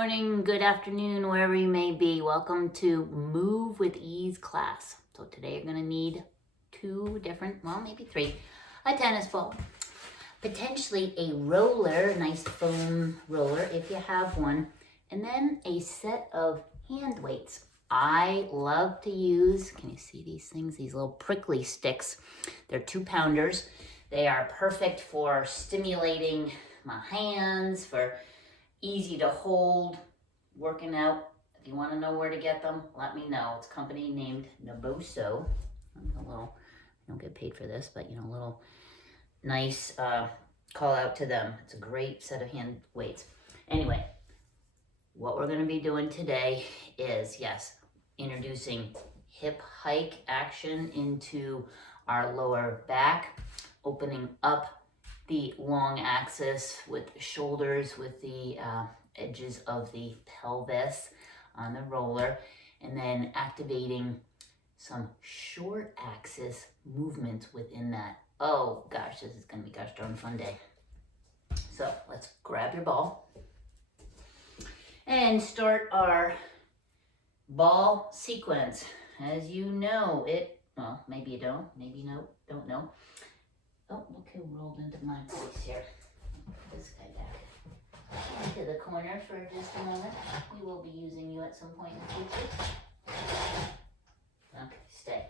morning, good afternoon, wherever you may be. Welcome to Move with Ease class. So today you're going to need two different, well, maybe three. A tennis ball, potentially a roller, nice foam roller if you have one, and then a set of hand weights. I love to use, can you see these things? These little prickly sticks. They're 2-pounders. They are perfect for stimulating my hands, for easy to hold, working out. If you want to know where to get them, let me know. It's a company named Naboso. I don't get paid for this, but a little nice call out to them. It's a great set of hand weights. Anyway, what we're going to be doing today is, yes, introducing hip hike action into our lower back, opening up the long axis with shoulders, with the edges of the pelvis on the roller, and then activating some short axis movements within that. Oh gosh, this is gonna be gosh darn fun day. So let's grab your ball and start our ball sequence. As you know it, well, maybe you don't, maybe don't know. Oh, look who rolled into my place here. Put this guy back into the corner for just a moment. We will be using you at some point in the future. Okay, stay.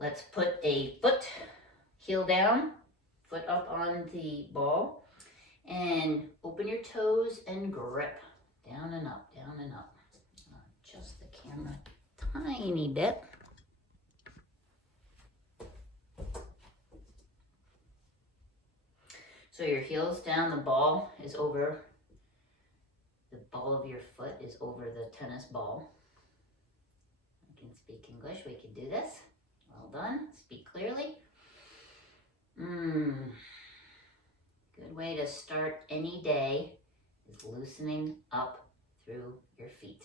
Let's put a foot, heel down, foot up on the ball, and open your toes and grip. Down and up, down and up. Adjust the camera a tiny bit. So your heel's down, the ball is over, the ball of your foot is over the tennis ball. I can speak English, we can do this. Well done, speak clearly. Good way to start any day is loosening up through your feet.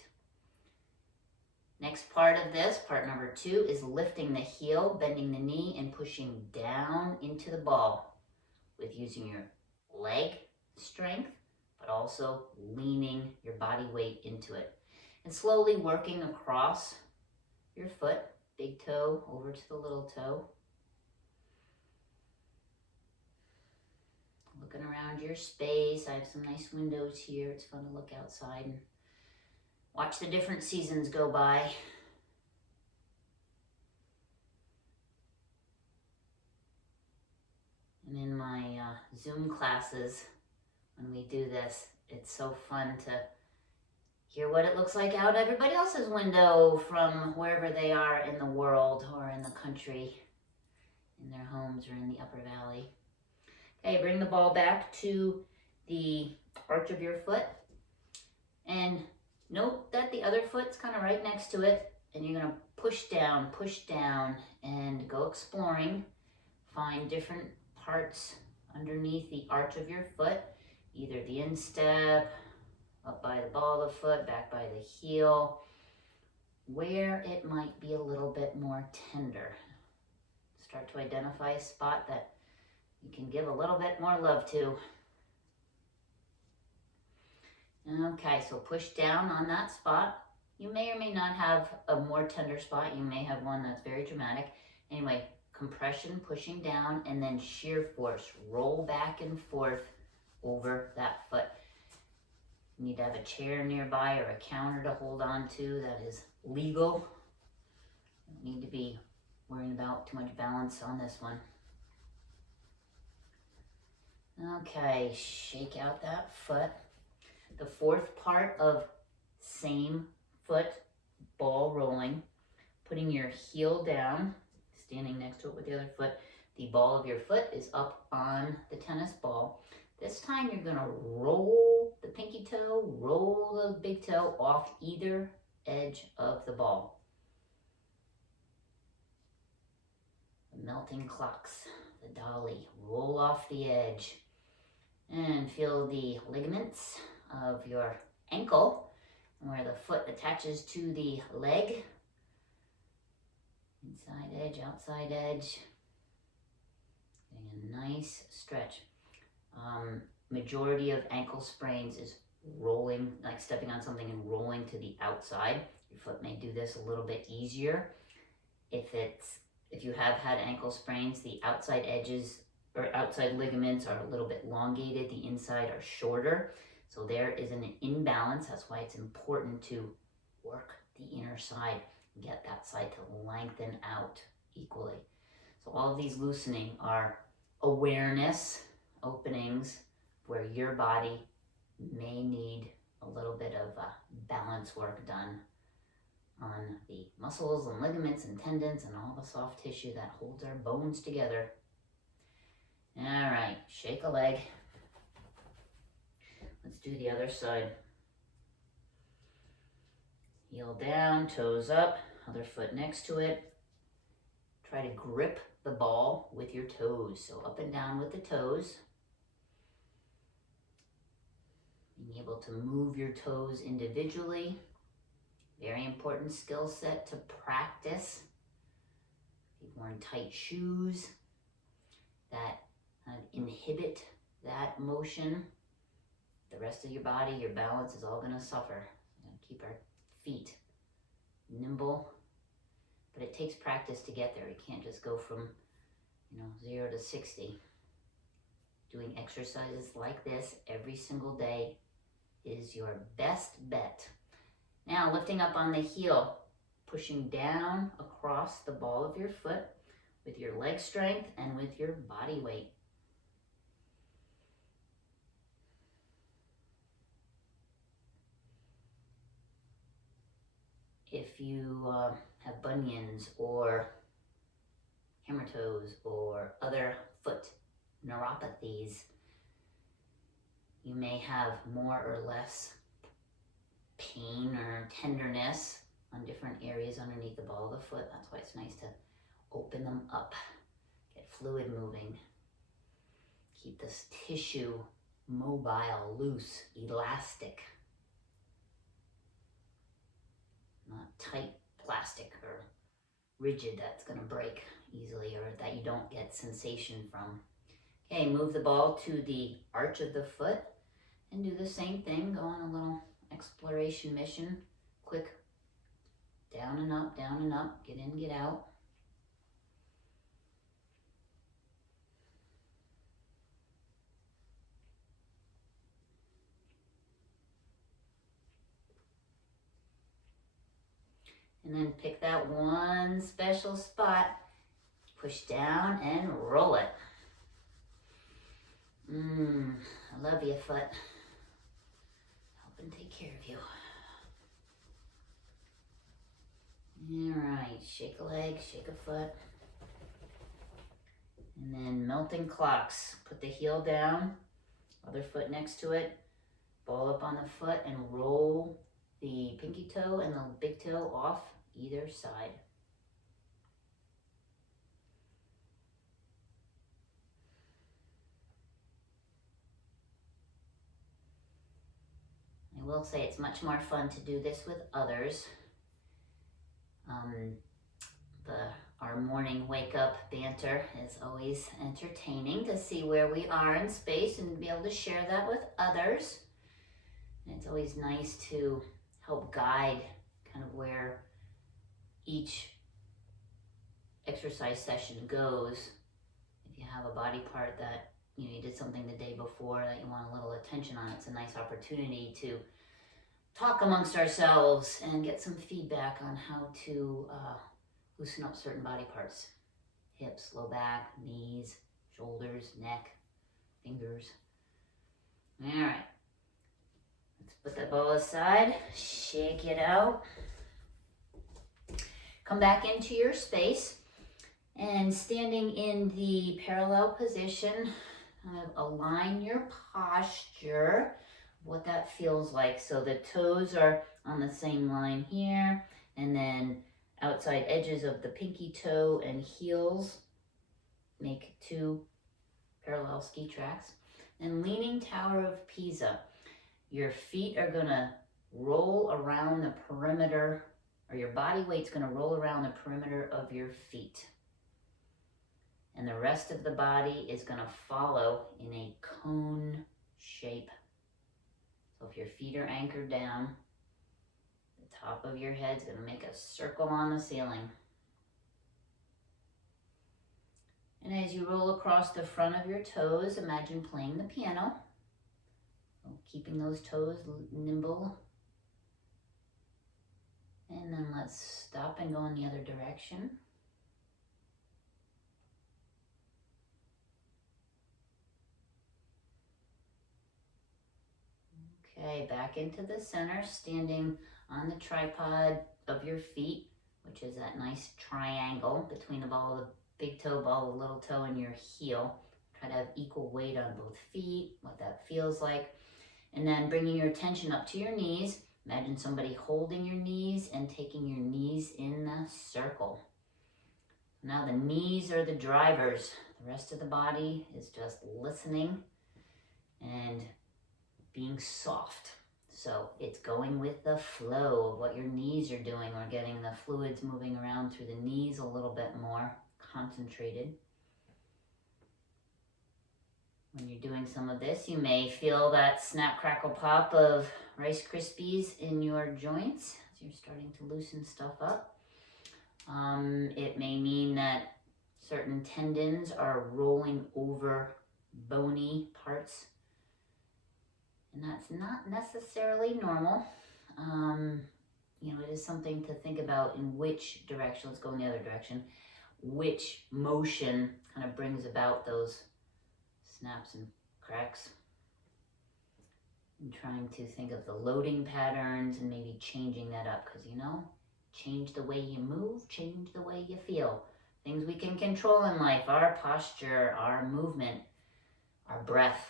Next part of this, part number 2, is lifting the heel, bending the knee, and pushing down into the ball, with using your leg strength, but also leaning your body weight into it. And slowly working across your foot, big toe over to the little toe. Looking around your space. I have some nice windows here. It's fun to look outside and watch the different seasons go by. And in my Zoom classes, when we do this, it's so fun to hear what it looks like out everybody else's window from wherever they are in the world or in the country, in their homes or in the Upper Valley. Okay, bring the ball back to the arch of your foot. And note that the other foot's kind of right next to it. And you're going to push down, and go exploring. Find different parts underneath the arch of your foot, either the instep, up by the ball of the foot, back by the heel, where it might be a little bit more tender. Start to identify a spot that you can give a little bit more love to. Okay, so push down on that spot. You may or may not have a more tender spot. You may have one that's very dramatic. Anyway, compression, pushing down, and then shear force. Roll back and forth over that foot. You need to have a chair nearby or a counter to hold on to that is legal. You don't need to be worrying about too much balance on this one. Okay, shake out that foot. The fourth part of same foot, ball rolling, putting your heel down, standing next to it with the other foot. The ball of your foot is up on the tennis ball. This time you're going to roll the pinky toe, roll the big toe off either edge of the ball. The melting clocks, the dolly, roll off the edge. And feel the ligaments of your ankle, where the foot attaches to the leg. Inside edge, outside edge. Getting a nice stretch. majority of ankle sprains is rolling, like stepping on something and rolling to the outside. Your foot may do this a little bit easier. If you have had ankle sprains, the outside edges or outside ligaments are a little bit elongated, the inside are shorter. So there is an imbalance. That's why it's important to work the inner side, get that side to lengthen out equally. So all of these loosening are awareness openings where your body may need a little bit of balance work done on the muscles and ligaments and tendons and all the soft tissue that holds our bones together. All right, shake a leg. Let's do the other side. Heel down, toes up, other foot next to it. Try to grip the ball with your toes. So up and down with the toes. Being able to move your toes individually. Very important skill set to practice. If you've worn tight shoes that inhibit that motion, the rest of your body, your balance is all going to suffer. We're going to keep our feet nimble, but it takes practice to get there. You can't just go from 0 to 60. Doing exercises like this every single day is your best bet. Now lifting up on the heel, pushing down across the ball of your foot with your leg strength and with your body weight. If you have bunions or hammer toes or other foot neuropathies, you may have more or less pain or tenderness on different areas underneath the ball of the foot. That's why it's nice to open them up, get fluid moving, keep this tissue mobile, loose, elastic. Not tight plastic or rigid that's going to break easily or that you don't get sensation from. Okay, move the ball to the arch of the foot and do the same thing. Go on a little exploration mission. Quick down and up, get in, get out. And then pick that one special spot, push down and roll it. I love you, foot. Help and take care of you. All right, shake a leg, shake a foot. And then melting clocks. Put the heel down, other foot next to it, ball up on the foot and roll the pinky toe and the big toe off either side. I will say it's much more fun to do this with others. Our morning wake up banter is always entertaining to see where we are in space and be able to share that with others. And it's always nice to help guide kind of where each exercise session goes. If you have a body part that you did something the day before that you want a little attention on, it's a nice opportunity to talk amongst ourselves and get some feedback on how to loosen up certain body parts. Hips, low back, knees, shoulders, neck, fingers. All right. Let's put that ball aside, shake it out. Come back into your space and standing in the parallel position, align your posture, what that feels like. So the toes are on the same line here, and then outside edges of the pinky toe and heels make two parallel ski tracks. And leaning Tower of Pisa. Your feet are gonna roll around the perimeter, or your body weight's gonna roll around the perimeter of your feet. And the rest of the body is gonna follow in a cone shape. So if your feet are anchored down, the top of your head's going to make a circle on the ceiling. And as you roll across the front of your toes, imagine playing the piano. So keeping those toes nimble. And then let's stop and go in the other direction. Okay, back into the center, standing on the tripod of your feet, which is that nice triangle between the ball of the big toe, ball of the little toe, and your heel. Try to have equal weight on both feet, what that feels like. And then bringing your attention up to your knees. Imagine somebody holding your knees and taking your knees in a circle. Now the knees are the drivers. The rest of the body is just listening and being soft. So it's going with the flow of what your knees are doing. We're getting the fluids moving around through the knees a little bit more concentrated. When you're doing some of this, you may feel that snap, crackle, pop of Rice Krispies in your joints as you're starting to loosen stuff up. It may mean that certain tendons are rolling over bony parts, and that's not necessarily normal. It is something to think about in which direction. Let's go in the other direction. Which motion kind of brings about those snaps and cracks. I'm trying to think of the loading patterns and maybe changing that up, because change the way you move, change the way you feel. Things we can control in life: our posture, our movement, our breath,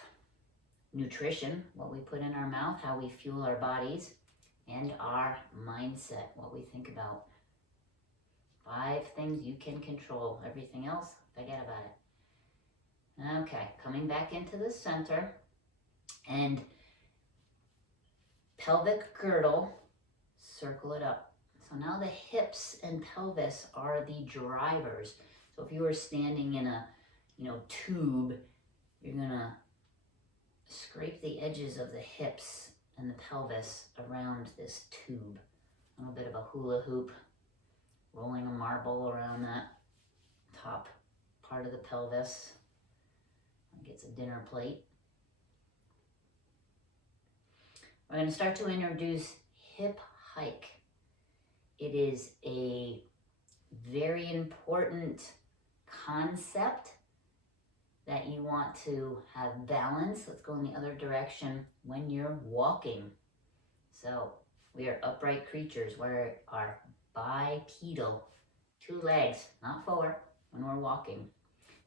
nutrition, what we put in our mouth, how we fuel our bodies, and our mindset, what we think about. 5 things you can control. Everything else, forget about it. Okay, coming back into the center, and pelvic girdle, circle it up. So now the hips and pelvis are the drivers. So if you were standing in a tube, you're gonna scrape the edges of the hips and the pelvis around this tube. A little bit of a hula hoop, rolling a marble around that top part of the pelvis. Gets a dinner plate. We're going to start to introduce hip hike. It is a very important concept that you want to have balance. Let's go in the other direction when you're walking. So we are upright creatures. We are bipedal, 2 legs, not 4, when we're walking.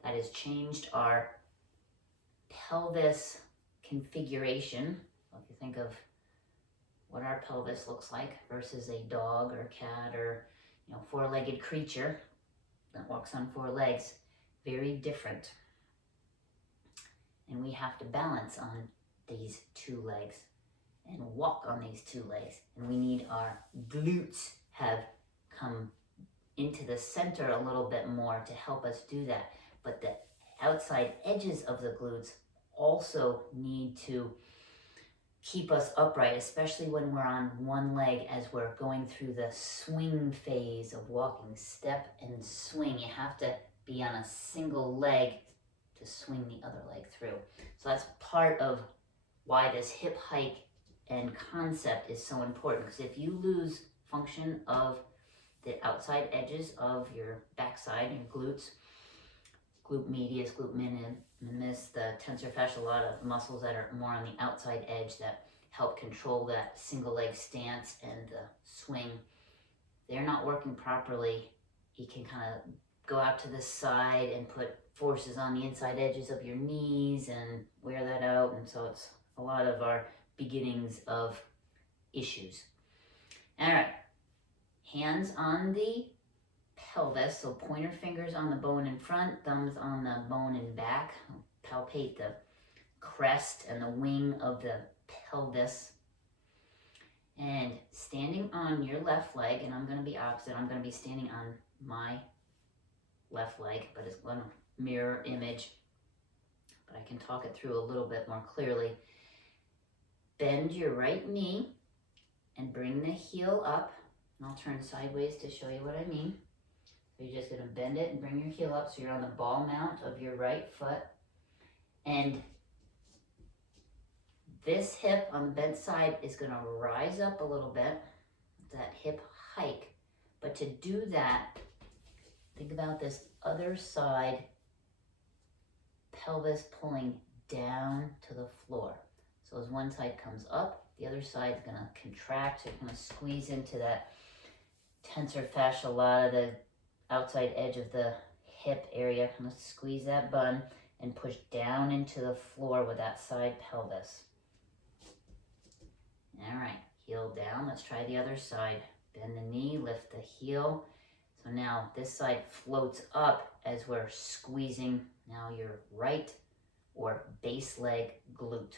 That has changed our pelvis configuration. So if you think of what our pelvis looks like versus a dog or cat or 4-legged creature that walks on 4 legs, very different. And we have to balance on these 2 legs and walk on these 2 legs. And we need our glutes have come into the center a little bit more to help us do that. But the outside edges of the glutes also need to keep us upright, especially when we're on 1 leg as we're going through the swing phase of walking. Step and swing. You have to be on a single leg to swing the other leg through. So that's part of why this hip hike and concept is so important, because if you lose function of the outside edges of your backside, your glutes, glute medius, glute minimus, the tensor fascia, a lot of muscles that are more on the outside edge that help control that single leg stance and the swing. They're not working properly. You can kind of go out to the side and put forces on the inside edges of your knees and wear that out. And so it's a lot of our beginnings of issues. All right, hands on the pelvis, so pointer fingers on the bone in front, thumbs on the bone in back. Palpate the crest and the wing of the pelvis. And standing on your left leg, and I'm going to be opposite, I'm going to be standing on my left leg, but it's going to mirror image, but I can talk it through a little bit more clearly. bend your right knee and bring the heel up. And I'll turn sideways to show you what I mean. So you're just gonna bend it and bring your heel up so you're on the ball mount of your right foot. And this hip on the bent side is gonna rise up a little bit, that hip hike. But to do that, think about this other side pelvis pulling down to the floor. So as one side comes up, the other side is gonna contract. So you're gonna squeeze into that tensor fascia lata, the outside edge of the hip area. Gonna squeeze that bun and push down into the floor with that side pelvis. All right, heel down. Let's try the other side. Bend the knee, lift the heel. So now this side floats up as we're squeezing now your right or base leg glute.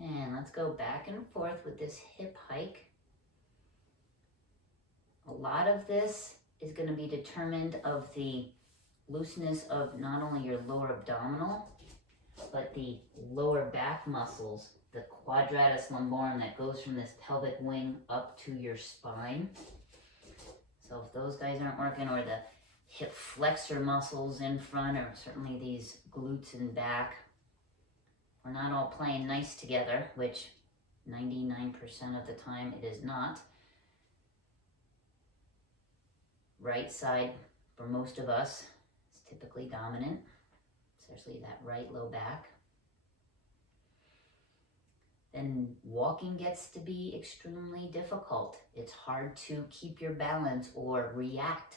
And let's go back and forth with this hip hike. A lot of this is going to be determined of the looseness of not only your lower abdominal, but the lower back muscles, the quadratus lumborum that goes from this pelvic wing up to your spine. So if those guys aren't working, or the hip flexor muscles in front, or certainly these glutes in back, we're not all playing nice together, which 99% of the time it is not. Right side, for most of us, is typically dominant, especially that right low back. Then walking gets to be extremely difficult. It's hard to keep your balance or react.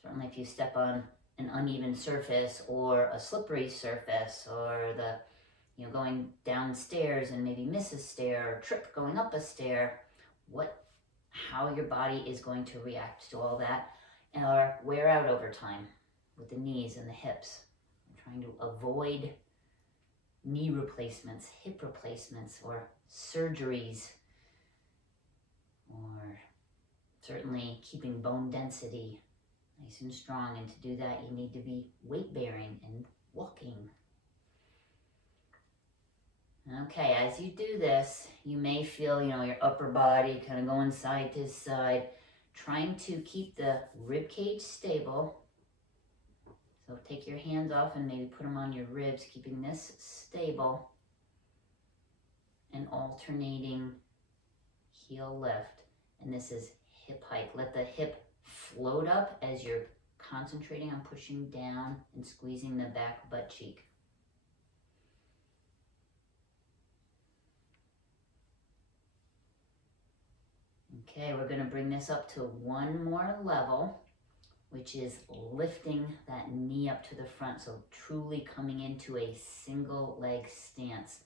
Certainly if you step on an uneven surface or a slippery surface, or going downstairs and maybe miss a stair, or trip going up a stair, how your body is going to react to all that, or wear out over time with the knees and the hips. I'm trying to avoid knee replacements, hip replacements, or surgeries, or certainly keeping bone density nice and strong. And to do that, you need to be weight bearing and walking. Okay, as you do this, you may feel, your upper body kind of going side to side, trying to keep the rib cage stable. So take your hands off and maybe put them on your ribs, keeping this stable, and alternating heel lift. And this is hip hike. Let the hip float up as you're concentrating on pushing down and squeezing the back butt cheek. Okay, we're going to bring this up to one more level, which is lifting that knee up to the front. So truly coming into a single leg stance.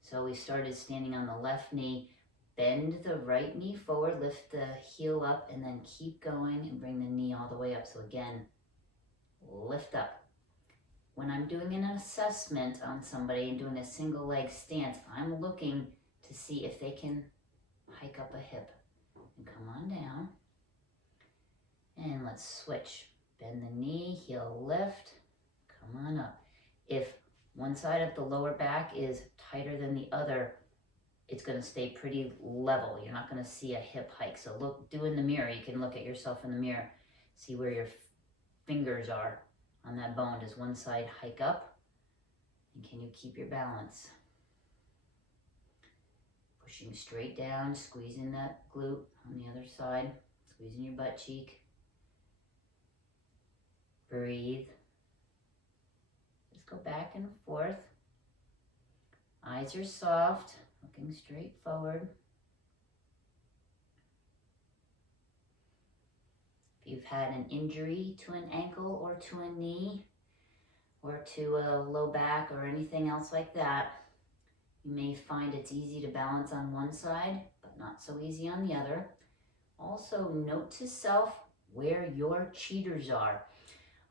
So we started standing on the left knee, bend the right knee forward, lift the heel up, and then keep going and bring the knee all the way up. So again, lift up. When I'm doing an assessment on somebody and doing a single leg stance, I'm looking to see if they can hike up a hip. And come on down. And let's switch. Bend the knee, heel lift, come on up. If one side of the lower back is tighter than the other, it's going to stay pretty level. You're not going to see a hip hike. So do in the mirror. You can look at yourself in the mirror, see where your fingers are on that bone. Does one side hike up? And can you keep your balance? Pushing straight down, squeezing that glute on the other side, squeezing your butt cheek. Breathe. Just go back and forth. Eyes are soft, looking straight forward. If you've had an injury to an ankle or to a knee or to a low back or anything else like that, you may find it's easy to balance on one side, but not so easy on the other. Also, note to self where your cheaters are.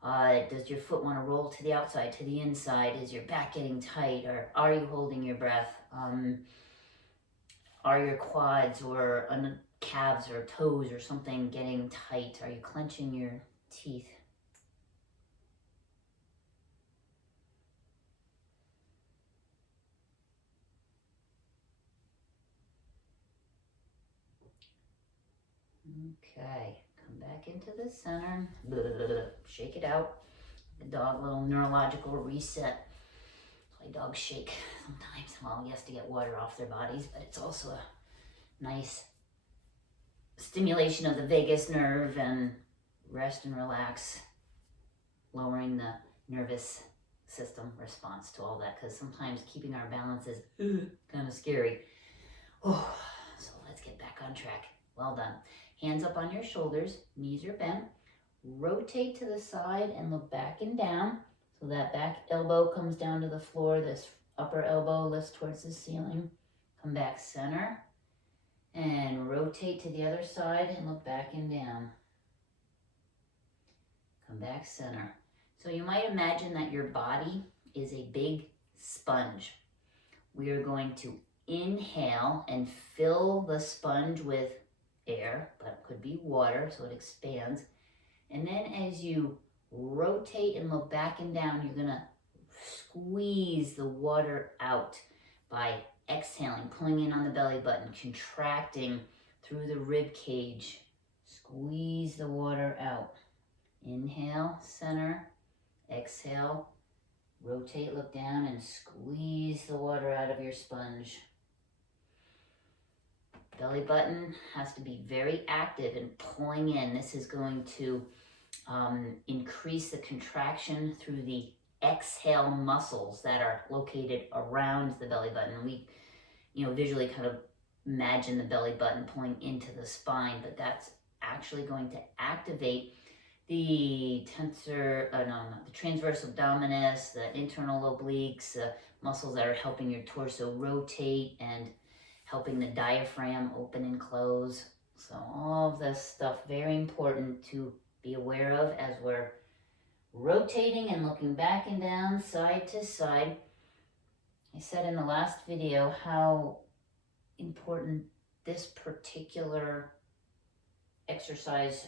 Does your foot want to roll to the outside, to the inside? Is your back getting tight, or are you holding your breath? Are your quads or calves or toes or something getting tight? Are you clenching your teeth? Okay, come back into the center. Shake it out. The dog, little neurological reset. That's why dogs shake sometimes. Well, yes, to get water off their bodies, but it's also a nice stimulation of the vagus nerve and rest and relax, lowering the nervous system response to all that, because sometimes keeping our balance is kind of scary. Oh, so let's get back on track. Well done. Hands up on your shoulders, knees are bent. Rotate to the side and look back and down. So that back elbow comes down to the floor, this upper elbow lifts towards the ceiling. Come back center and rotate to the other side and look back and down. Come back center. So you might imagine that your body is a big sponge. We are going to inhale and fill the sponge with air, but it could be water, so it expands. And then as you rotate and look back and down, you're gonna squeeze the water out by exhaling, pulling in on the belly button, contracting through the rib cage. Squeeze the water out. Inhale, center, exhale, rotate, look down, and squeeze the water out of your sponge. Belly button has to be very active in pulling in. This is going to increase the contraction through the exhale muscles that are located around the belly button. We, visually kind of imagine the belly button pulling into the spine, but that's actually going to activate the the transverse abdominis, the internal obliques, the muscles that are helping your torso rotate and helping the diaphragm open and close. So all of this stuff, very important to be aware of as we're rotating and looking back and down, side to side. I said in the last video how important this particular exercise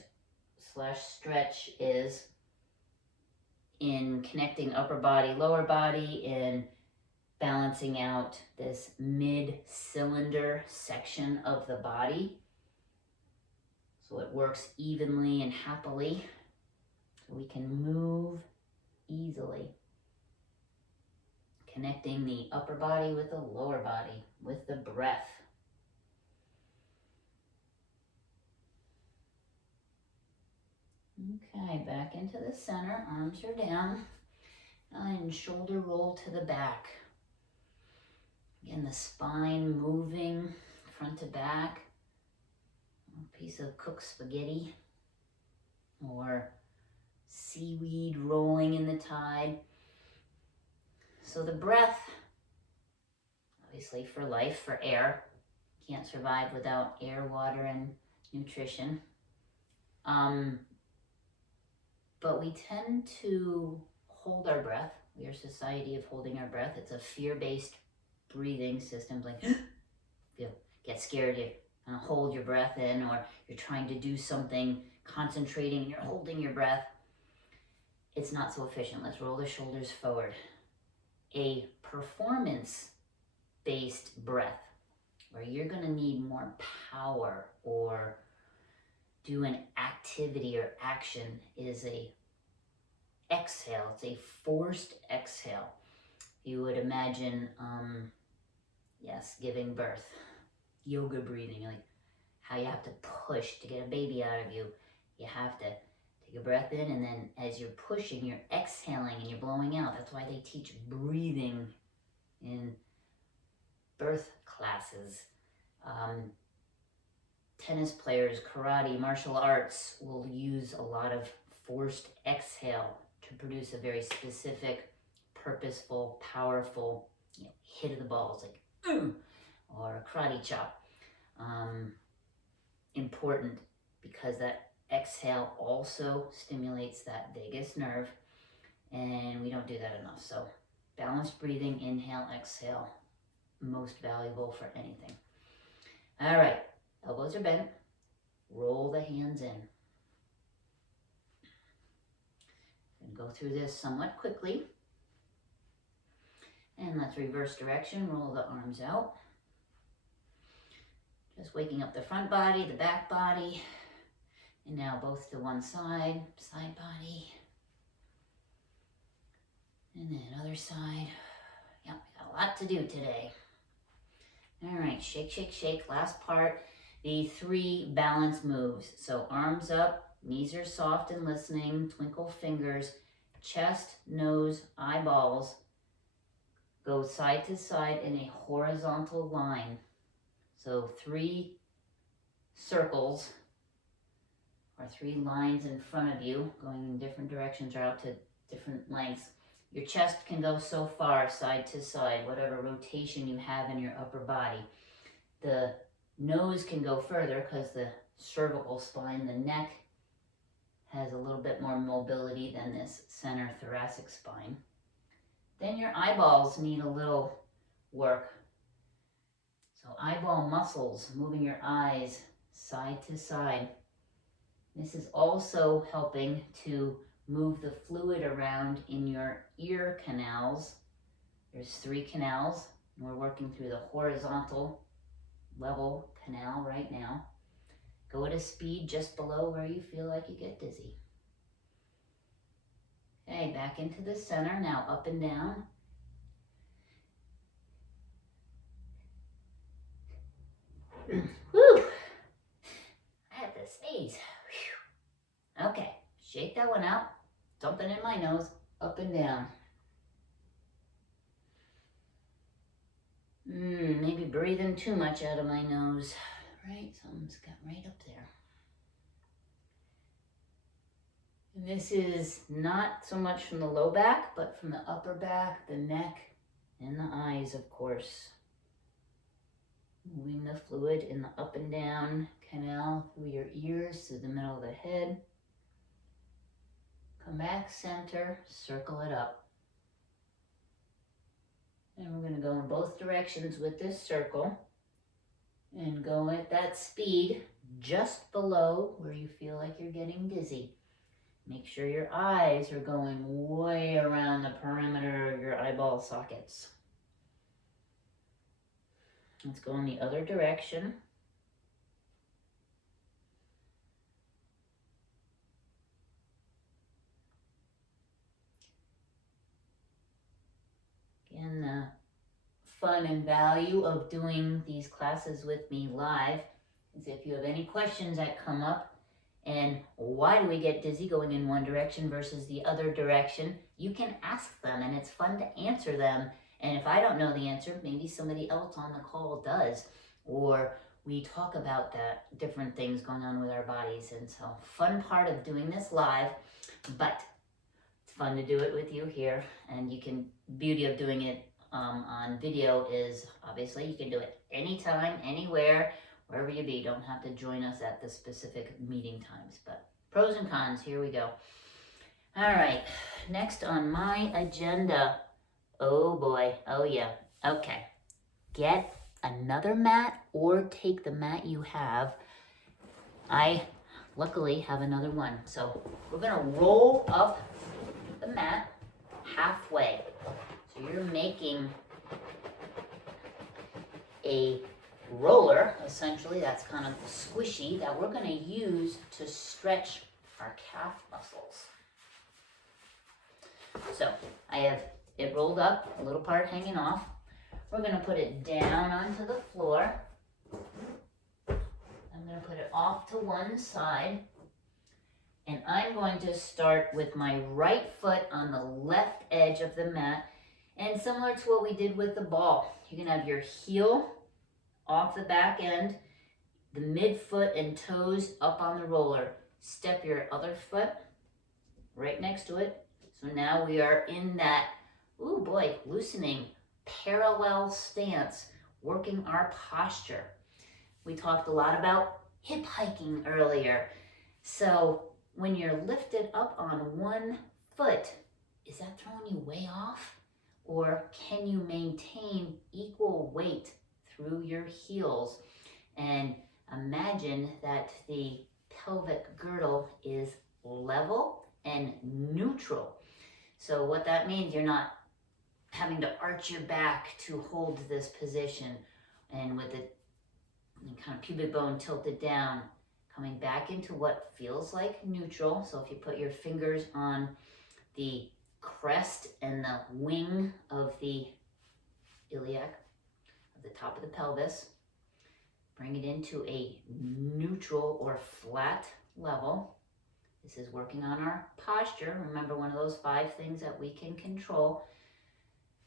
/ stretch is in connecting upper body, lower body, in balancing out this mid-cylinder section of the body so it works evenly and happily, so we can move easily, connecting the upper body with the lower body with the breath. Okay, back into the center, arms are down, and shoulder roll to the back. Again, the spine moving front to back, a piece of cooked spaghetti or seaweed rolling in the tide. So the breath, obviously for life, for air, can't survive without air, water, and nutrition. But we tend to hold our breath. We are a society of holding our breath. It's a fear-based breathing system. Like, get scared, you're gonna hold your breath in, or you're trying to do something, concentrating, and you're holding your breath. It's not so efficient. Let's roll the shoulders forward. A performance-based breath, where you're gonna need more power or do an activity or action, is a exhale. It's a forced exhale. You would imagine, giving birth, yoga breathing, like how you have to push to get a baby out of you. You have to take a breath in, and then as you're pushing, you're exhaling and you're blowing out. That's why they teach breathing in birth classes. Tennis players, karate, martial arts will use a lot of forced exhale to produce a very specific, purposeful, powerful hit of the balls, like or a karate chop. Important because that exhale also stimulates that vagus nerve, and we don't do that enough. So balanced breathing, inhale, exhale, most valuable for anything. All right. Elbows are bent. Roll the hands in. I'm going to go through this somewhat quickly. And let's reverse direction. Roll the arms out. Just waking up the front body, the back body. And now both to one side, side body. And then other side. Yep, we got a lot to do today. All right, shake, shake, shake. Last part, the 3 balance moves. So arms up, knees are soft and listening, twinkle fingers, chest, nose, eyeballs. Go side to side in a horizontal line. So 3 circles or 3 lines in front of you going in different directions or out to different lengths. Your chest can go so far side to side, whatever rotation you have in your upper body. The nose can go further because the cervical spine, the neck, has a little bit more mobility than this center thoracic spine. Then your eyeballs need a little work. So eyeball muscles, moving your eyes side to side. This is also helping to move the fluid around in your ear canals. There's 3 canals. And we're working through the horizontal level canal right now. Go at a speed just below where you feel like you get dizzy. Okay, back into the center, now up and down. Whew! I had to sneeze. Whew. Okay, shake that one out. Something in my nose, up and down. Maybe breathing too much out of my nose. Right, something's got right up there. And this is not so much from the low back, but from the upper back, the neck, and the eyes, of course. Moving the fluid in the up and down canal through your ears to the middle of the head. Come back center, circle it up. And we're going to go in both directions with this circle and go at that speed just below where you feel like you're getting dizzy. Make sure your eyes are going way around the perimeter of your eyeball sockets. Let's go in the other direction. Again, the fun and value of doing these classes with me live is if you have any questions that come up, and why do we get dizzy going in one direction versus the other direction, you can ask them, and it's fun to answer them. And if I don't know the answer, maybe somebody else on the call does, or we talk about that different things going on with our bodies. And so, fun part of doing this live, but it's fun to do it with you here. And you can, beauty of doing it on video is obviously you can do it anytime, anywhere, wherever you be. Don't have to join us at the specific meeting times, but pros and cons, here we go. All right, next on my agenda, oh boy, oh yeah, okay. Get another mat or take the mat you have. I luckily have another one. So we're gonna roll up the mat halfway. So you're making a roller, essentially, that's kind of squishy, that we're going to use to stretch our calf muscles. So I have it rolled up, a little part hanging off. We're going to put it down onto the floor. I'm going to put it off to one side. And I'm going to start with my right foot on the left edge of the mat. And similar to what we did with the ball, you can have your heel off the back end, the midfoot and toes up on the roller. Step your other foot right next to it. So now we are in that, ooh boy, loosening, parallel stance, working our posture. We talked a lot about hip hiking earlier. So when you're lifted up on one foot, is that throwing you way off? Or can you maintain equal weight through your heels? And imagine that the pelvic girdle is level and neutral. So what that means, you're not having to arch your back to hold this position, and with the kind of pubic bone tilted down, coming back into what feels like neutral. So if you put your fingers on the crest and the wing of the iliac, of the top of the pelvis, bring it into a neutral or flat level. This is working on our posture. Remember, one of those 5 things that we can control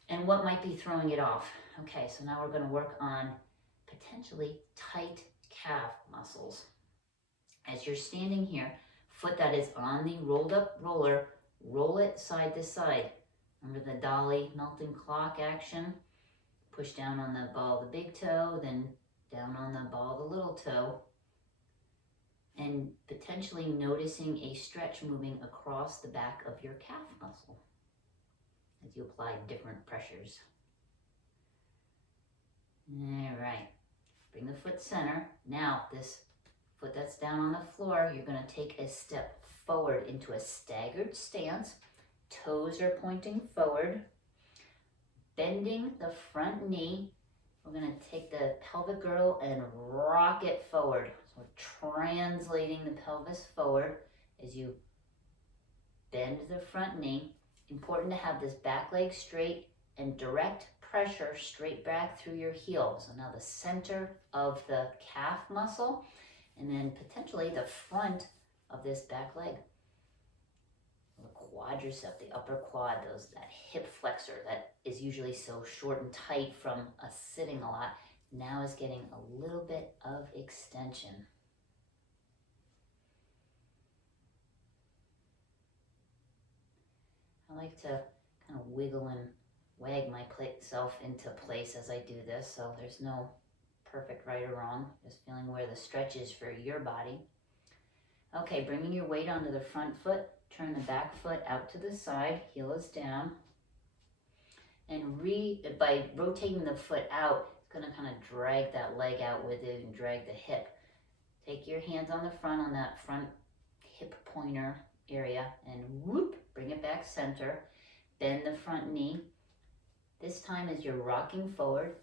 and what might be throwing it off. Okay, so now we're going to work on potentially tight calf muscles. As you're standing here, foot that is on the rolled up roller, roll it side to side. Remember the dolly melting clock action? Push down on the ball of the big toe, then down on the ball of the little toe, and potentially noticing a stretch moving across the back of your calf muscle as you apply different pressures. All right, bring the foot center. Now this foot that's down on the floor, you're going to take a step forward into a staggered stance. Toes are pointing forward, bending the front knee. We're going to take the pelvic girdle and rock it forward. So translating the pelvis forward as you bend the front knee. Important to have this back leg straight and direct pressure straight back through your heel. So now the center of the calf muscle, and then potentially the front of this back leg. The quadricep, the upper quad, that hip flexor that is usually so short and tight from us sitting a lot, now is getting a little bit of extension. I like to kind of wiggle and wag myself into place as I do this, so there's no perfect right or wrong, just feeling where the stretch is for your body. Okay, bringing your weight onto the front foot, turn the back foot out to the side, heel is down, and by rotating the foot out, it's going to kind of drag that leg out with it and drag the hip. Take your hands on the front, on that front hip pointer area, and whoop, bring it back center, bend the front knee. This time as you're rocking forward,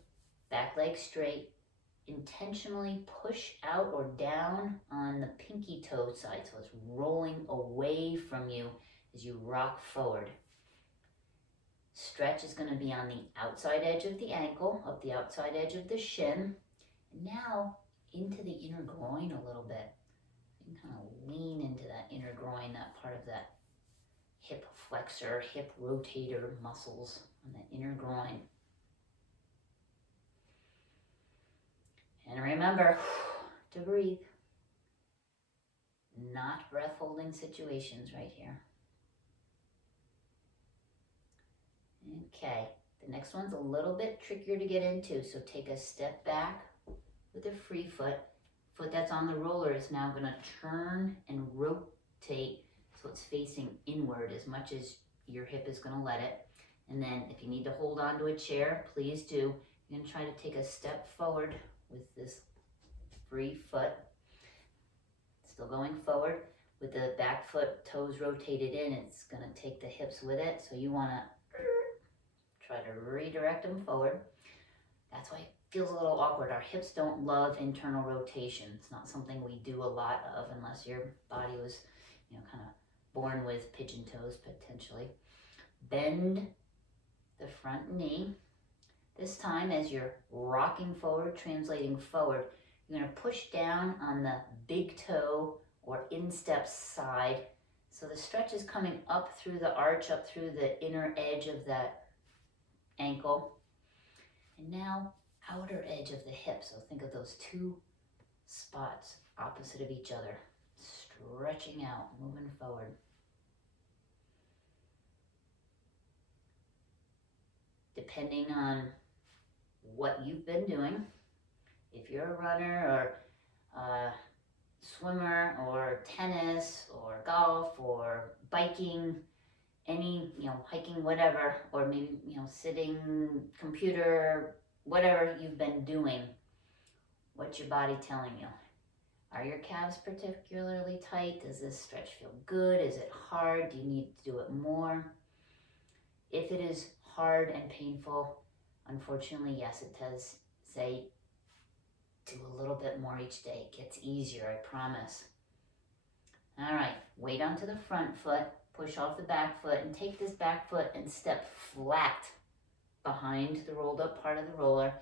back leg straight, intentionally push out or down on the pinky toe side, so it's rolling away from you as you rock forward. Stretch is going to be on the outside edge of the ankle, up the outside edge of the shin, and now into the inner groin a little bit. You can kind of lean into that inner groin, that part of that hip flexor, hip rotator muscles on the inner groin. And remember to breathe. Not breath holding situations right here. Okay, the next one's a little bit trickier to get into, so take a step back with a free foot. Foot that's on the roller is now going to turn and rotate so it's facing inward as much as your hip is going to let it. And then if you need to hold on to a chair, please do. You're going to try to take a step forward with this free foot. Still going forward with the back foot, toes rotated in. It's going to take the hips with it. So you want to try to redirect them forward. That's why it feels a little awkward. Our hips don't love internal rotation. It's not something we do a lot of unless your body was, kind of born with pigeon toes potentially. Bend the front knee. This time as you're rocking forward, translating forward, you're going to push down on the big toe or instep side. So the stretch is coming up through the arch, up through the inner edge of that ankle. And now outer edge of the hip. So think of those two spots opposite of each other. Stretching out, moving forward. Depending on what you've been doing, if you're a runner or a swimmer or tennis or golf or biking, any, hiking, whatever, or maybe, sitting, computer, whatever you've been doing, what's your body telling you? Are your calves particularly tight? Does this stretch feel good? Is it hard? Do you need to do it more? If it is hard and painful, unfortunately, yes, it does say Do a little bit more each day. It gets easier, I promise. All right, weight onto the front foot, push off the back foot, and take this back foot and step flat behind the rolled up part of the roller.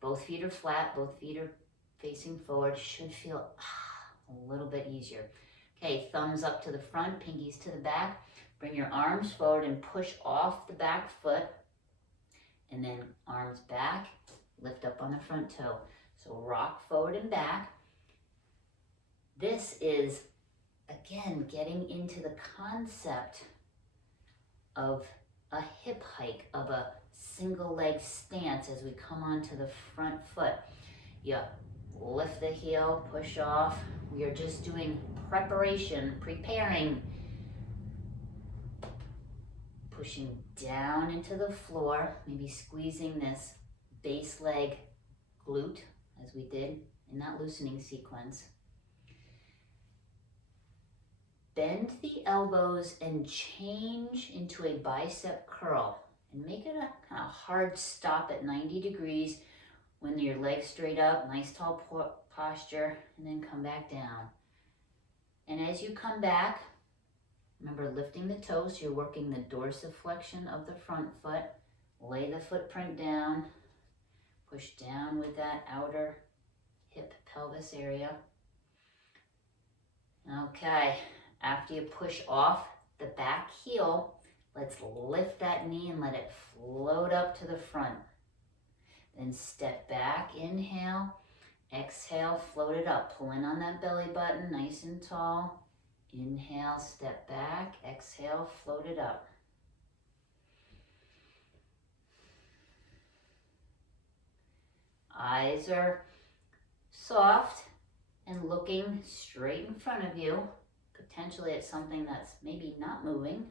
Both feet are flat, both feet are facing forward. Should feel a little bit easier. Okay, thumbs up to the front, pinkies to the back. Bring your arms forward and push off the back foot. And then arms back, lift up on the front toe. So rock forward and back. This is, again, getting into the concept of a hip hike, of a single leg stance as we come onto the front foot. You lift the heel, push off. We are just doing preparation, preparing. Pushing down into the floor, maybe squeezing this base leg glute as we did in that loosening sequence. Bend the elbows and change into a bicep curl and make it a kind of hard stop at 90 degrees when your legs straight up, nice tall posture, and then come back down. And as you come back, remember lifting the toes, so you're working the dorsiflexion of the front foot. Lay the footprint down, push down with that outer hip pelvis area. Okay, after you push off the back heel, let's lift that knee and let it float up to the front. Then step back, inhale, exhale, float it up. Pull in on that belly button, nice and tall. Inhale, step back, exhale, float it up. Eyes are soft and looking straight in front of you, potentially at something that's maybe not moving.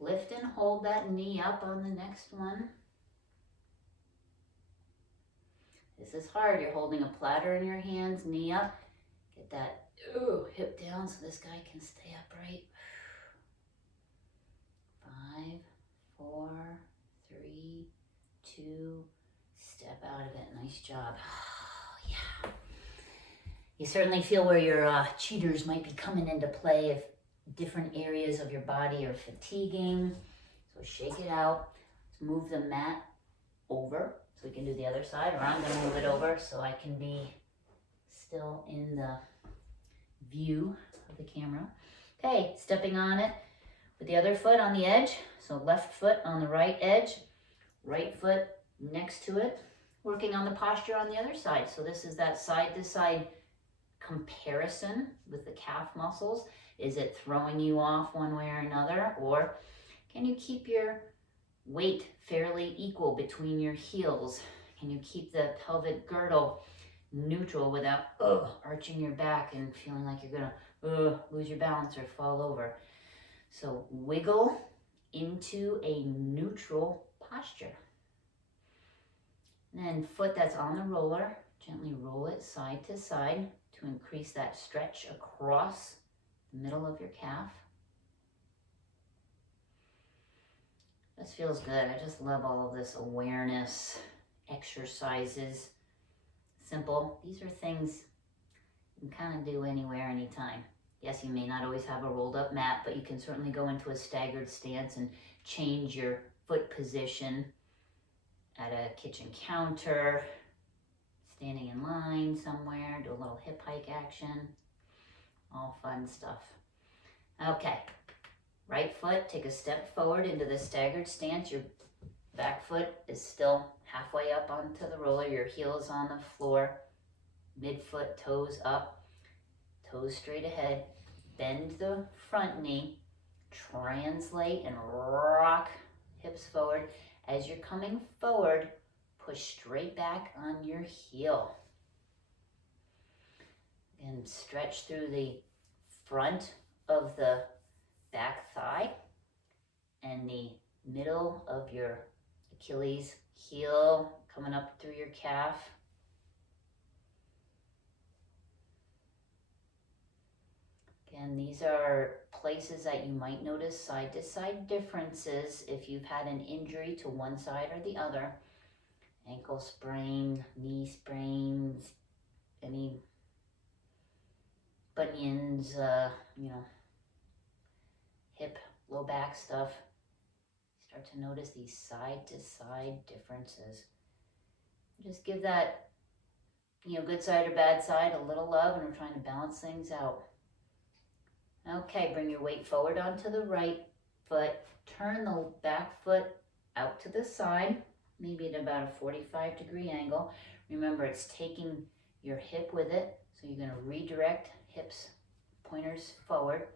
Lift and hold that knee up on the next one. This is hard. You're holding a platter in your hands, knee up. Get that hip down so this guy can stay upright. 5, 4, 3, 2, step out of it. Nice job. Oh, yeah. You certainly feel where your cheaters might be coming into play if different areas of your body are fatiguing. So shake it out. Let's move the mat over so we can do the other side, or I'm going to move it over so I can be still in the view of the camera. Okay, stepping on it with the other foot on the edge. So left foot on the right edge, right foot next to it, working on the posture on the other side. So this is that side to side comparison with the calf muscles. Is it throwing you off one way or another, or can you keep your weight fairly equal between your heels? Can you keep the pelvic girdle neutral without arching your back and feeling like you're gonna lose your balance or fall over? So wiggle into a neutral posture. And then foot that's on the roller, gently roll it side to side to increase that stretch across the middle of your calf. This feels good. I just love all of this awareness, exercises. Simple. These are things you can kind of do anywhere, anytime. Yes, you may not always have a rolled up mat, but you can certainly go into a staggered stance and change your foot position at a kitchen counter, standing in line somewhere, do a little hip hike action. All fun stuff. Okay. Right foot, take a step forward into the staggered stance. Your back foot is still halfway up onto the roller. Your heel is on the floor. Midfoot, toes up, toes straight ahead. Bend the front knee. Translate and rock hips forward. As you're coming forward, push straight back on your heel. And stretch through the front of the back thigh and the middle of your Achilles heel coming up through your calf. Again, these are places that you might notice side-to-side differences if you've had an injury to one side or the other. Ankle sprain, knee sprains, any bunions, hip, low back stuff. Start to notice these side-to-side differences. Just give that, good side or bad side a little love, and we're trying to balance things out. Okay, bring your weight forward onto the right foot. Turn the back foot out to the side, maybe at about a 45-degree angle. Remember, it's taking your hip with it, so you're going to redirect hips, pointers forward,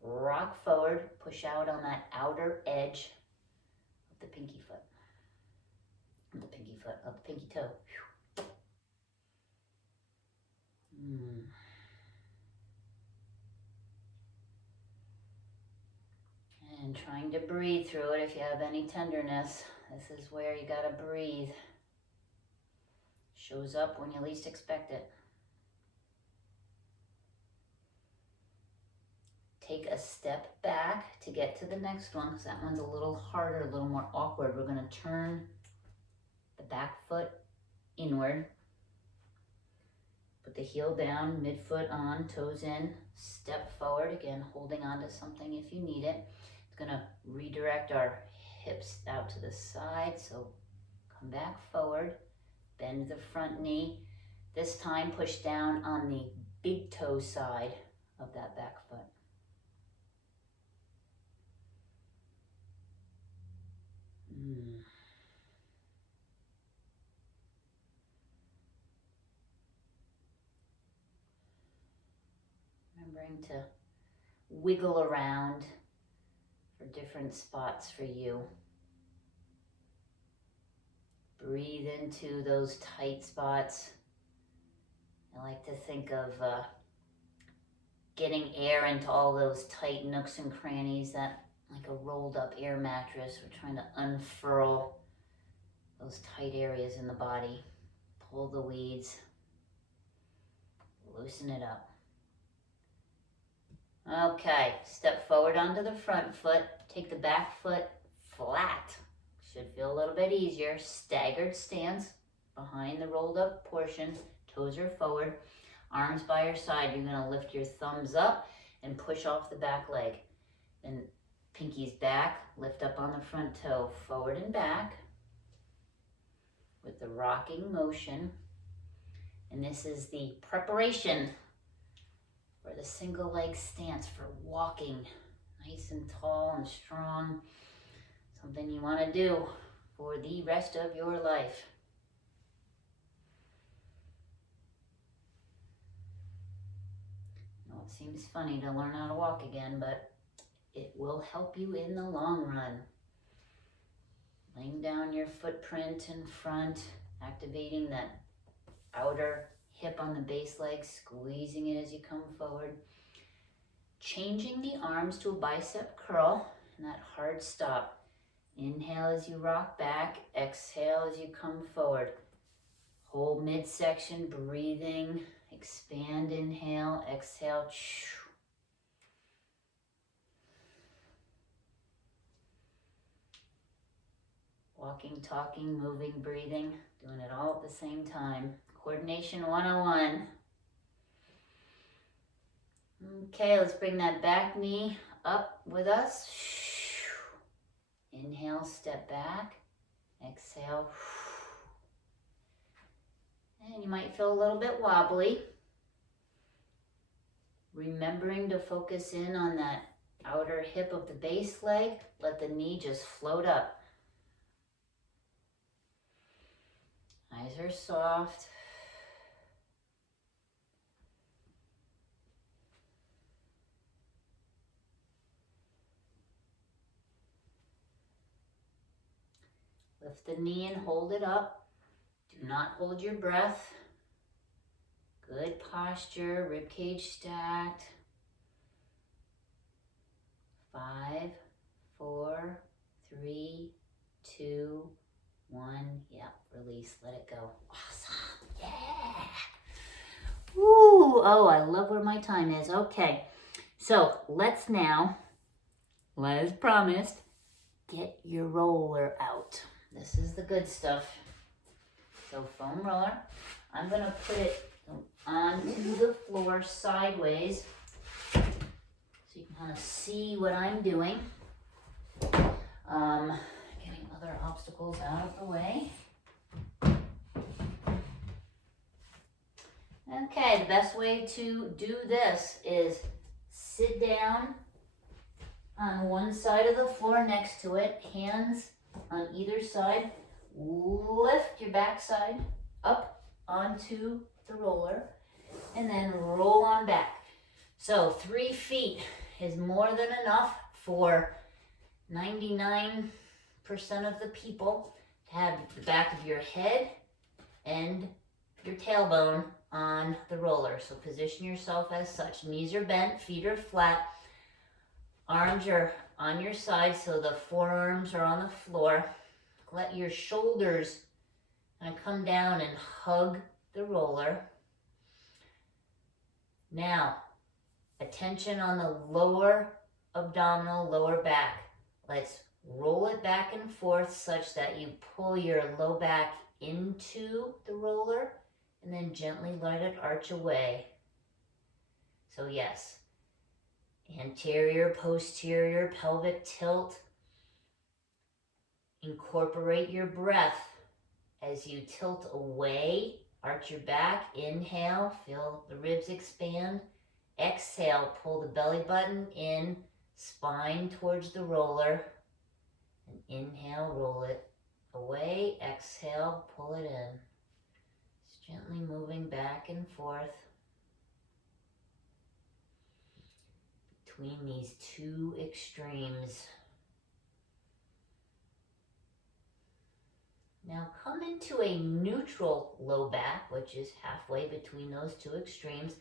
rock forward, push out on that outer edge of the pinky foot, of the pinky toe. And trying to breathe through it if you have any tenderness. This is where you gotta breathe. Shows up when you least expect it. Take a step back to get to the next one, because that one's a little harder, a little more awkward. We're gonna turn the back foot inward. Put the heel down, midfoot on, toes in, step forward, again, holding on to something if you need it. It's gonna redirect our hips out to the side, so come back forward, bend the front knee. This time push down on the big toe side of that back foot. Remembering to wiggle around for different spots for you. Breathe into those tight spots. I like to think of getting air into all those tight nooks and crannies, that like a rolled up air mattress. We're trying to unfurl those tight areas in the body. Pull the weeds. Loosen it up. Okay, step forward onto the front foot. Take the back foot flat. Should feel a little bit easier. Staggered stance behind the rolled up portion. Toes are forward. Arms by your side. You're going to lift your thumbs up and push off the back leg. Then pinkies back. Lift up on the front toe. Forward and back with the rocking motion. And this is the preparation for the single leg stance, for walking nice and tall and strong. Something you want to do for the rest of your life. I know it seems funny to learn how to walk again, but it will help you in the long run. Laying down your footprint in front, activating that outer hip on the base leg, squeezing it as you come forward. Changing the arms to a bicep curl and that hard stop. Inhale as you rock back, exhale as you come forward. Hold midsection, breathing, expand, inhale, exhale. Walking, talking, moving, breathing, doing it all at the same time. Coordination 101. Okay, let's bring that back knee up with us. Inhale, step back. Exhale. And you might feel a little bit wobbly. Remembering to focus in on that outer hip of the base leg. Let the knee just float up. Eyes are soft. Lift the knee and hold it up. Do not hold your breath. Good posture, ribcage stacked. 5, 4, 3, 2, 1. Yep, release, let it go. Awesome, yeah. Woo, oh, I love where my time is. Okay, So let's now, as promised, get your roller out. This is the good stuff. So foam roller, I'm gonna put it onto the floor sideways so you can kind of see what I'm doing. Getting other obstacles out of the way. Okay, the best way to do this is sit down on one side of the floor next to it, hands on either side. Lift your backside up onto the roller and then roll on back. So 3 feet is more than enough for 99% of the people to have the back of your head and your tailbone on the roller. So position yourself as such. Knees are bent, feet are flat, arms are on your side so the forearms are on the floor. Let your shoulders kind of come down and hug the roller. Now, attention on the lower abdominal, lower back. Let's roll it back and forth such that you pull your low back into the roller and then gently let it arch away. So yes, anterior, posterior, pelvic tilt. Incorporate your breath as you tilt away, arch your back, inhale, feel the ribs expand. Exhale, pull the belly button in, spine towards the roller. And inhale, roll it away. Exhale, pull it in. Just gently moving back and forth between these two extremes. Now come into a neutral low back, which is halfway between those two extremes.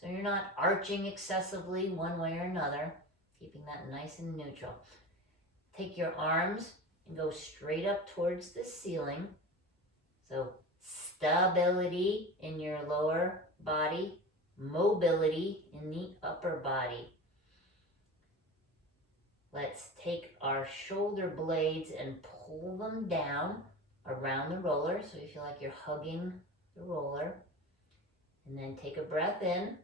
So you're not arching excessively one way or another, keeping that nice and neutral. Take your arms and go straight up towards the ceiling. So stability in your lower body, mobility in the upper body. Let's take our shoulder blades and pull them down around the roller so you feel like you're hugging the roller. And then take a breath in.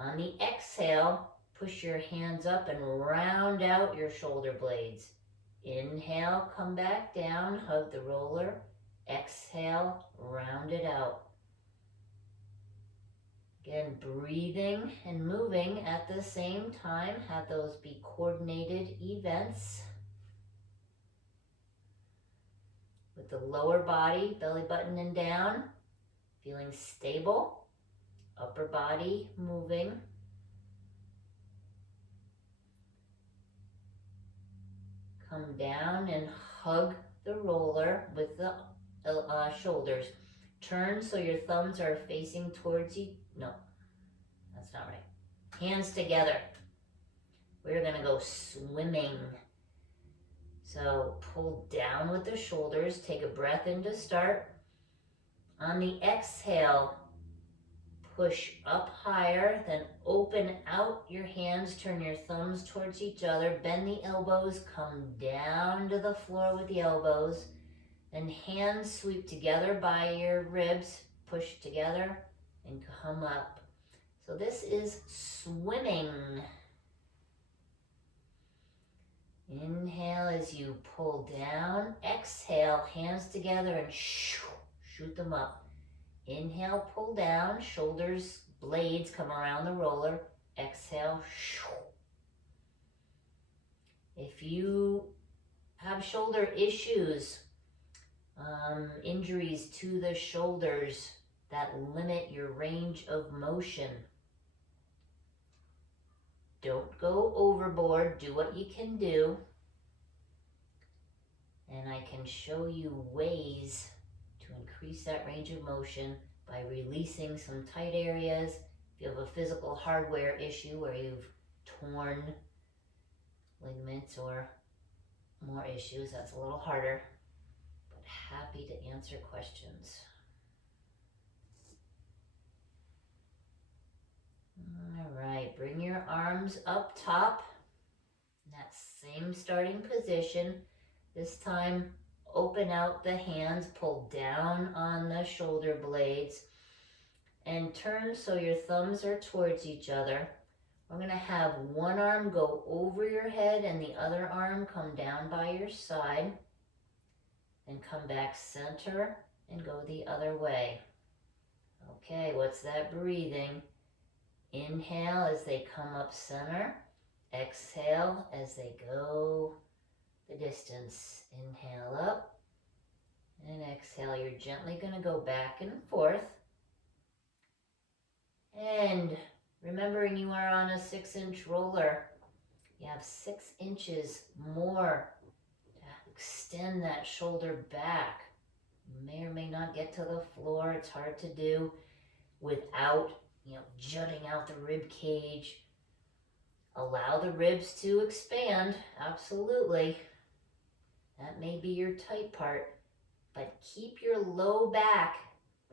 On the exhale, push your hands up and round out your shoulder blades. Inhale, come back down, hug the roller. Exhale, round it out. Again, breathing and moving at the same time. Have those be coordinated events. With the lower body, belly button and down, feeling stable. Upper body moving. Come down and hug the roller with the shoulders. Turn so your thumbs are facing towards you. No, that's not right. Hands together. We're gonna go swimming. So pull down with the shoulders. Take a breath in to start. On the exhale, push up higher, then open out your hands, turn your thumbs towards each other, bend the elbows, come down to the floor with the elbows, then hands sweep together by your ribs, push together, and come up. So this is swimming. Inhale as you pull down, exhale, hands together and shoot them up. Inhale, pull down, shoulders, blades come around the roller. Exhale. If you have shoulder issues, injuries to the shoulders that limit your range of motion, don't go overboard. Do what you can do. And I can show you ways to increase that range of motion by releasing some tight areas. If you have a physical hardware issue where you've torn ligaments or more issues, that's a little harder, but happy to answer questions. All right, bring your arms up top in that same starting position. This time, open out the hands, pull down on the shoulder blades, and turn so your thumbs are towards each other. We're going to have one arm go over your head and the other arm come down by your side. Then come back center and go the other way. Okay, what's that breathing? Inhale as they come up center. Exhale as they go the distance. Inhale up and exhale. You're gently going to go back and forth. And remembering you are on a 6-inch roller, you have 6 inches more to extend that shoulder back. You may or may not get to the floor. It's hard to do without, jutting out the rib cage. Allow the ribs to expand, absolutely. That may be your tight part, but keep your low back.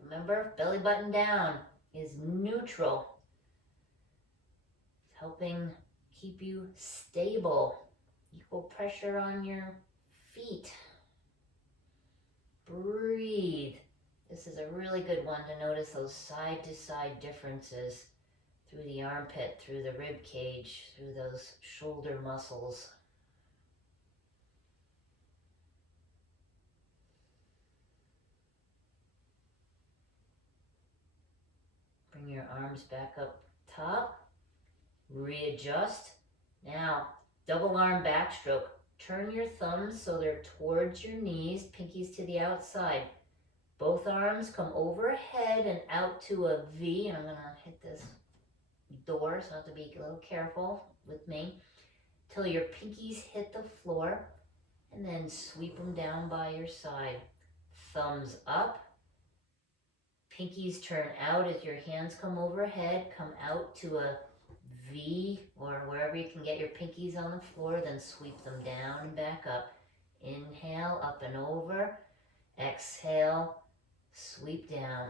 Remember, belly button down is neutral. It's helping keep you stable. Equal pressure on your feet. Breathe. This is a really good one to notice those side-to-side differences through the armpit, through the rib cage, through those shoulder muscles. Bring your arms back up top. Readjust. Now, double arm backstroke. Turn your thumbs so they're towards your knees, pinkies to the outside. Both arms come overhead and out to a V. And I'm going to hit this door, so I have to be a little careful with me. Till your pinkies hit the floor. And then sweep them down by your side. Thumbs up. Pinkies turn out as your hands come overhead. Come out to a V, or wherever you can get your pinkies on the floor, then sweep them down and back up. Inhale, up and over. Exhale, sweep down.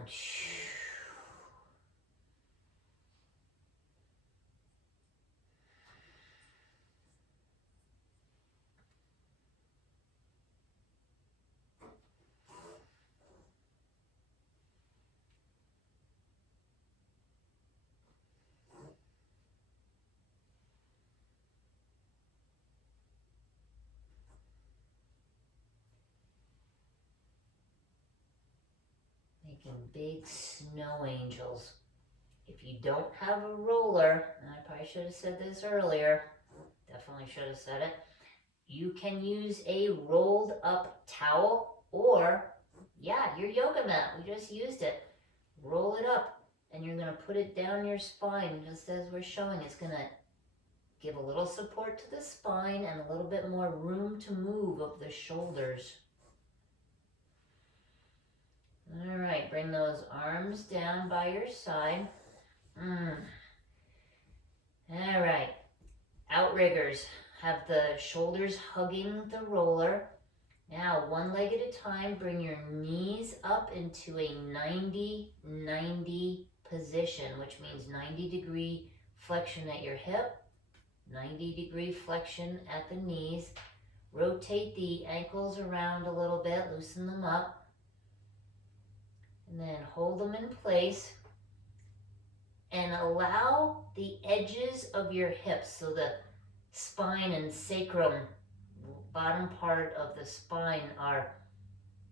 Making big snow angels. If you don't have a roller, and I probably should have said this earlier, definitely should have said it, you can use a rolled up towel or, your yoga mat. We just used it. Roll it up and you're going to put it down your spine just as we're showing. It's going to give a little support to the spine and a little bit more room to move of the shoulders. All right, bring those arms down by your side. All right, outriggers. Have the shoulders hugging the roller. Now, one leg at a time, bring your knees up into a 90-90 position, which means 90-degree flexion at your hip, 90-degree flexion at the knees. Rotate the ankles around a little bit, loosen them up. And then hold them in place and allow the edges of your hips, so the spine and sacrum, bottom part of the spine, are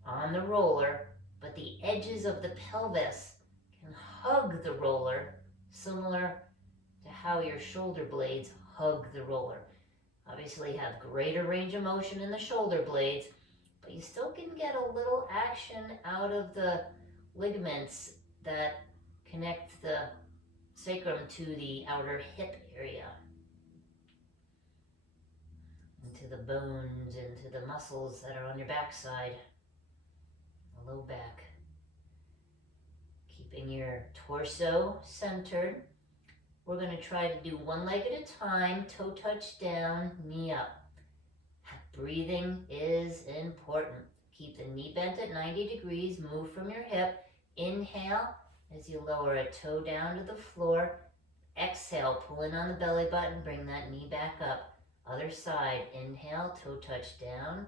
on the roller, but the edges of the pelvis can hug the roller, similar to how your shoulder blades hug the roller. Obviously have greater range of motion in the shoulder blades, but you still can get a little action out of the ligaments that connect the sacrum to the outer hip area, into the bones, into the muscles that are on your backside, the low back. Keeping your torso centered. We're going to try to do one leg at a time, toe touch down, knee up. Breathing is important. Keep the knee bent at 90 degrees, move from your hip. Inhale as you lower a toe down to the floor. Exhale, pull in on the belly button, bring that knee back up. Other side, inhale, toe touch down.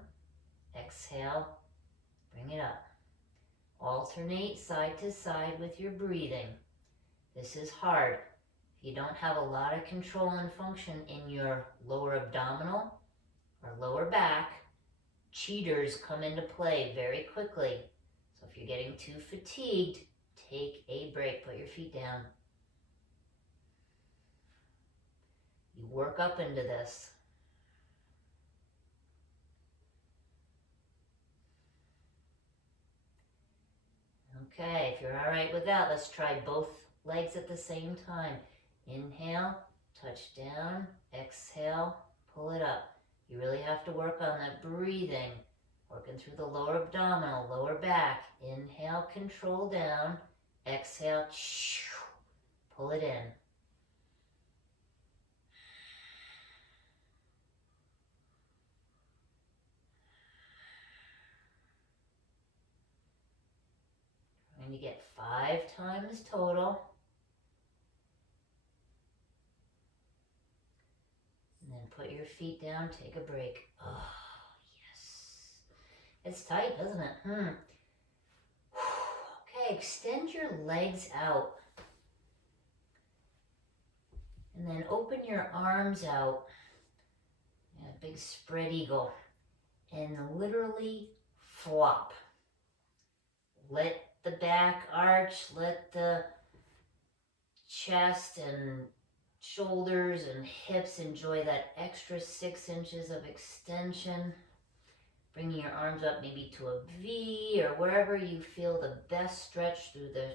Exhale, bring it up. Alternate side to side with your breathing. This is hard. If you don't have a lot of control and function in your lower abdominal or lower back, cheaters come into play very quickly. So if you're getting too fatigued, take a break. Put your feet down. You work up into this. Okay, if you're all right with that, let's try both legs at the same time. Inhale, touch down, exhale, pull it up. You really have to work on that breathing, working through the lower abdominal, lower back. Inhale, control down, exhale, pull it in. Trying to get 5 times total. And then put your feet down, take a break. Oh, yes. It's tight, doesn't it? Okay, extend your legs out. And then open your arms out. Yeah, big spread eagle. And literally flop. Let the back arch, let the chest and shoulders and hips enjoy that extra 6 inches of extension. Bringing your arms up maybe to a V or wherever you feel the best stretch through the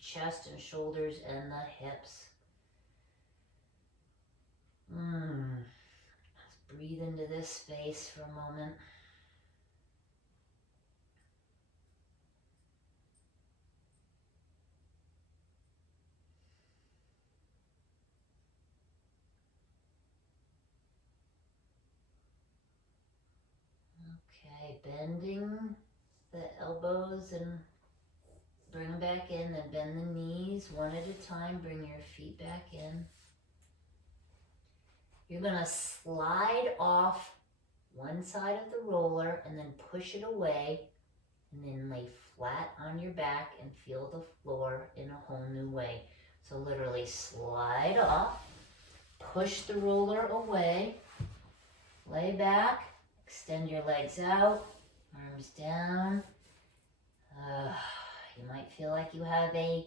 chest and shoulders and the hips. Let's breathe into this space for a moment. Okay, bending the elbows and bring them back in, then bend the knees one at a time, bring your feet back in. You're gonna slide off one side of the roller and then push it away and then lay flat on your back and feel the floor in a whole new way. So literally slide off, push the roller away, lay back, extend your legs out, arms down. You might feel like you have a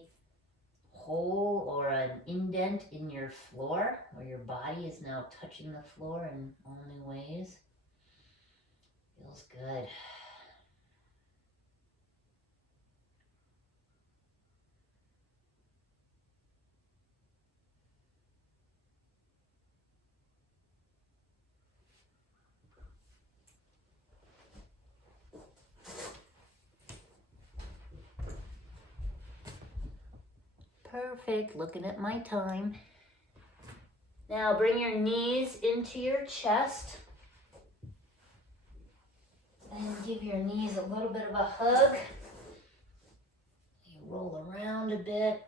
hole or an indent in your floor where your body is now touching the floor in all new ways. Feels good. Perfect, looking at my time. Now bring your knees into your chest and give your knees a little bit of a hug. You roll around a bit.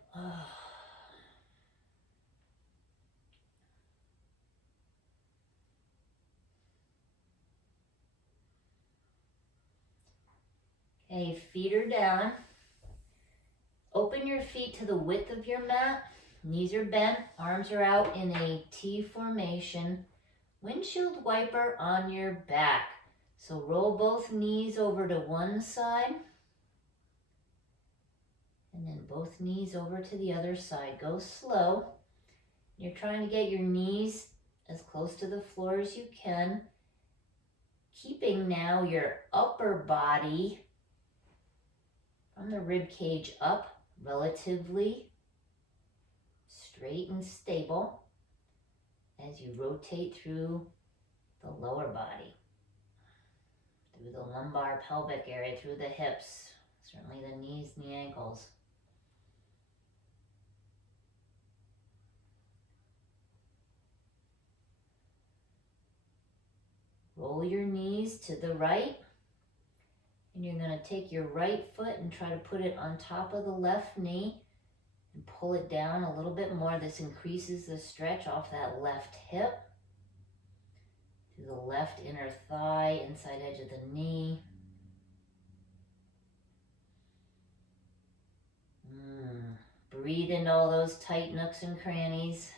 Okay, feet are down. Open your feet to the width of your mat. Knees are bent, arms are out in a T formation. Windshield wiper on your back. So roll both knees over to one side. And then both knees over to the other side. Go slow. You're trying to get your knees as close to the floor as you can. Keeping now your upper body from the rib cage up relatively straight and stable as you rotate through the lower body, through the lumbar pelvic area, through the hips, certainly the knees and the ankles. Roll your knees to the right, and you're going to take your right foot and try to put it on top of the left knee And pull it down a little bit more. This increases the stretch off that left hip to the left inner thigh, inside edge of the knee. Breathe into all those tight nooks and crannies.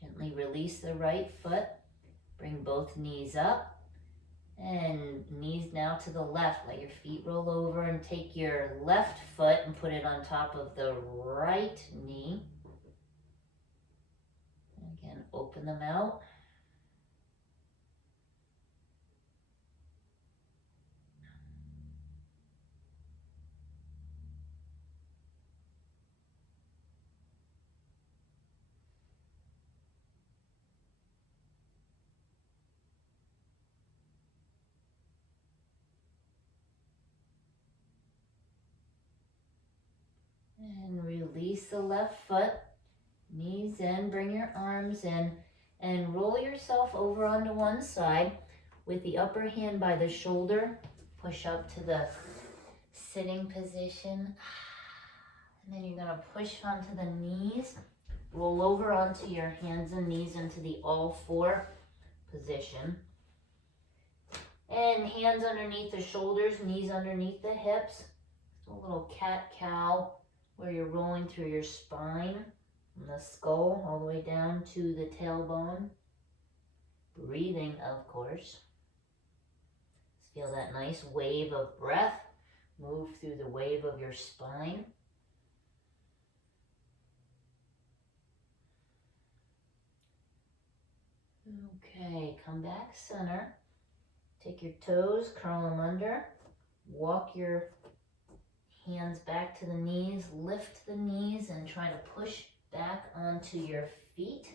Gently release the right foot. Bring both knees up. And knees now to the left. Let your feet roll over and take your left foot and put it on top of the right knee. Again, open them out. And release the left foot. Knees in, bring your arms in, and roll yourself over onto one side with the upper hand by the shoulder. Push up to the sitting position. And then you're going to push onto the knees. Roll over onto your hands and knees into the all four position. And hands underneath the shoulders, knees underneath the hips. A little cat-cow where you're rolling through your spine. From the skull all the way down to the tailbone. Breathing, of course. Feel that nice wave of breath move through the wave of your spine. Okay, come back center. Take your toes, curl them under. Walk your hands back to the knees. Lift the knees and try to push back onto your feet,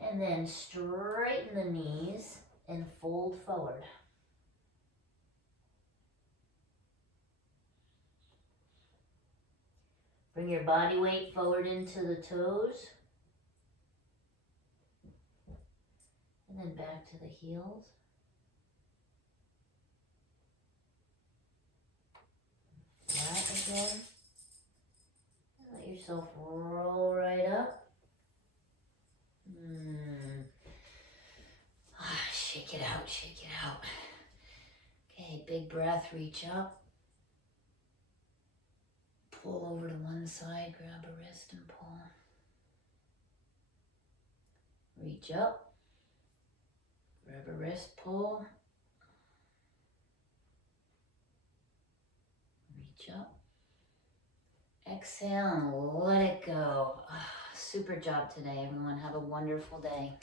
and then straighten the knees and fold forward. Bring your body weight forward into the toes, and then back to the heels. Flat again. Let yourself roll right up. Shake it out, shake it out. Okay, big breath, reach up. Pull over to one side, grab a wrist and pull. Reach up. Grab a wrist, pull. Reach up. Exhale and let it go. Super job today, everyone. Have a wonderful day.